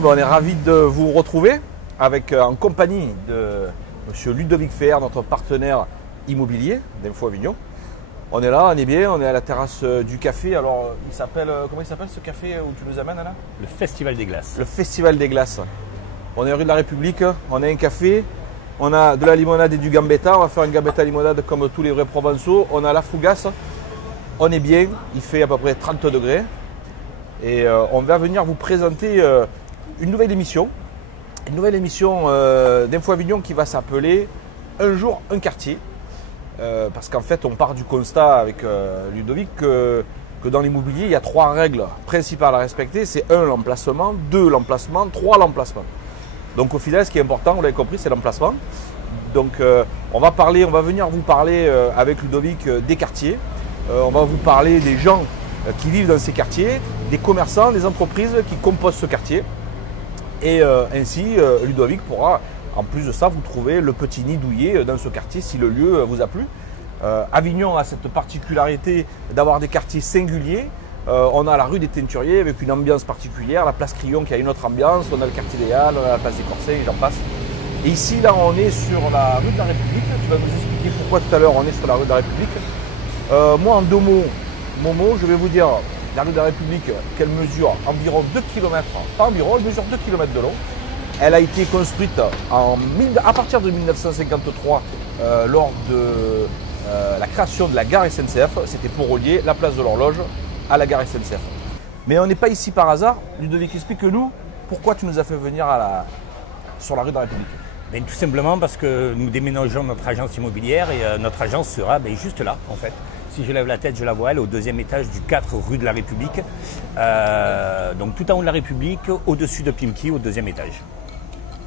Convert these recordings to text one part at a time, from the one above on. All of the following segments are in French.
Bon, ben, on est ravis de vous retrouver en compagnie de M. Ludovic Feher, notre partenaire immobilier d'Info Avignon. On est là, on est bien, on est à la terrasse du café. Alors, comment il s'appelle ce café où tu nous amènes là? Le Festival des Glaces. Le Festival des Glaces. On est rue de la République, on a un café, on a de la limonade et du gambetta. On va faire une gambetta limonade comme tous les vrais Provençaux. On a la fougasse, on est bien, il fait à peu près 30 degrés. Et on va venir vous présenter une nouvelle émission. Une nouvelle émission d'Info Avignon qui va s'appeler Un jour, un quartier. Parce qu'en fait, on part du constat avec Ludovic que dans l'immobilier, il y a 3 règles principales à respecter. C'est 1, l'emplacement, 2, l'emplacement, 3, l'emplacement. Donc au final, ce qui est important, vous l'avez compris, c'est l'emplacement. Donc on va venir vous parler avec Ludovic des quartiers. On va vous parler des gens qui vivent dans ces quartiers, des commerçants, des entreprises qui composent ce quartier. Et ainsi, Ludovic pourra, en plus de ça, vous trouver le petit nid douillet dans ce quartier si le lieu vous a plu. Avignon a cette particularité d'avoir des quartiers singuliers. On a la rue des Teinturiers avec une ambiance particulière, la place Crillon qui a une autre ambiance, on a le quartier des Halles, on a la place des Corsets et j'en passe. Et ici, là, on est sur la rue de la République. Tu vas nous expliquer pourquoi tout à l'heure on est sur la rue de la République. Moi, en 2 mots, je vais vous dire la rue de la République, qu'elle mesure environ 2 km, pas environ, elle mesure 2 km de long. Elle a été construite à partir de 1953 lors de la création de la gare SNCF. C'était pour relier la place de l'Horloge à la gare SNCF. Mais on n'est pas ici par hasard. Ludovic, explique-nous pourquoi tu nous as fait venir sur la rue de la République. Mais tout simplement parce que nous déménageons notre agence immobilière et notre agence sera juste là en fait. Si je lève la tête, je la vois, elle est au 2e étage du 4 rue de la République. Donc tout en haut de la République, au-dessus de Pimki, au 2e étage.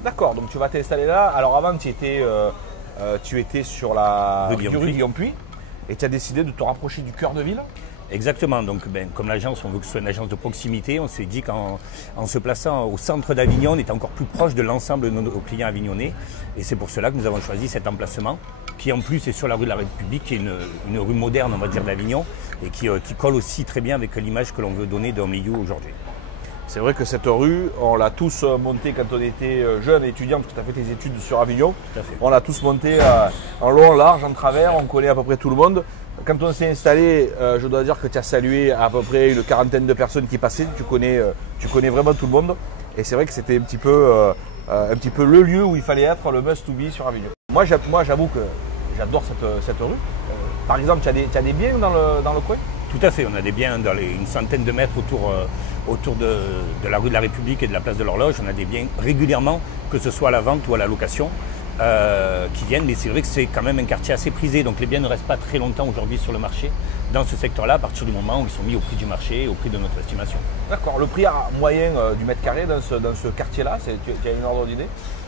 D'accord, donc tu vas t'installer là. Alors avant, tu étais sur la rue Guillaume-Puy et tu as décidé de te rapprocher du cœur de ville. Exactement, donc comme l'agence, on veut que ce soit une agence de proximité, on s'est dit qu'en se plaçant au centre d'Avignon, on était encore plus proche de l'ensemble de nos clients avignonnais. Et c'est pour cela que nous avons choisi cet emplacement, qui en plus est sur la rue de la République, qui est une rue moderne, on va dire, d'Avignon, et qui colle aussi très bien avec l'image que l'on veut donner d'un milieu aujourd'hui. C'est vrai que cette rue, on l'a tous montée quand on était jeune étudiant, parce que tu as fait tes études sur Avignon. Tout à fait. On l'a tous montée en long, en large, en travers, on connaît à peu près tout le monde. Quand on s'est installé, je dois dire que tu as salué à peu près une quarantaine de personnes qui passaient. Tu connais vraiment tout le monde. Et c'est vrai que c'était un petit peu le lieu où il fallait être, le must to be sur Avignon. Moi, j'avoue que j'adore cette rue. Par exemple, tu as des biens dans le coin? Tout à fait, on a des biens dans une centaine de mètres autour de la rue de la République et de la place de l'Horloge. On a des biens régulièrement, que ce soit à la vente ou à la location. Qui viennent, mais c'est vrai que c'est quand même un quartier assez prisé, donc les biens ne restent pas très longtemps aujourd'hui sur le marché dans ce secteur-là, à partir du moment où ils sont mis au prix du marché et au prix de notre estimation. D'accord, le prix moyen du mètre carré dans ce quartier-là, tu as une ordre d'idée?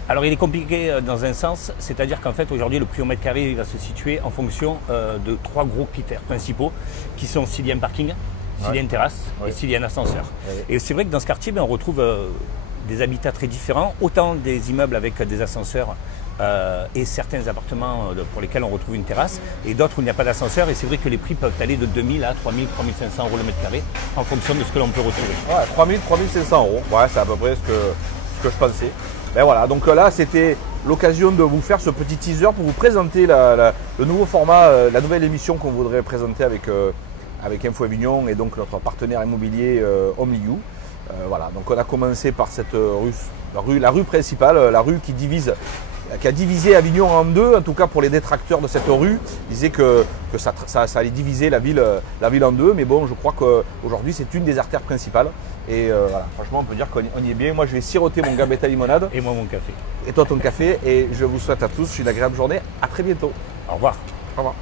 Alors il est compliqué dans un sens, c'est-à-dire qu'en fait aujourd'hui le prix au mètre carré il va se situer en fonction de 3 gros critères principaux qui sont s'il y a un parking, s'il y a une terrasse et s'il y a un ascenseur. Et c'est vrai que dans ce quartier on retrouve des habitats très différents, autant des immeubles avec des ascenseurs et certains appartements pour lesquels on retrouve une terrasse et d'autres où il n'y a pas d'ascenseur, et c'est vrai que les prix peuvent aller de 2000 à 3000, 3500 euros le mètre carré en fonction de ce que l'on peut retrouver. Ouais, 3000, 3500 euros, ouais, c'est à peu près ce que je pensais. Ben voilà, donc là c'était l'occasion de vous faire ce petit teaser pour vous présenter le nouveau format, la nouvelle émission qu'on voudrait présenter avec Info Avignon et donc notre partenaire immobilier Omliu. Voilà, donc on a commencé par cette la rue principale, la rue qui a divisé Avignon en 2, en tout cas pour les détracteurs de cette rue. Ils disaient que ça allait diviser la ville en 2, mais bon, je crois qu'aujourd'hui c'est une des artères principales. Et voilà, franchement, on peut dire qu'on y est bien. Moi, je vais siroter mon gambetta limonade. Et moi, mon café. Et toi, ton café. Et je vous souhaite à tous une agréable journée. À très bientôt. Au revoir. Au revoir.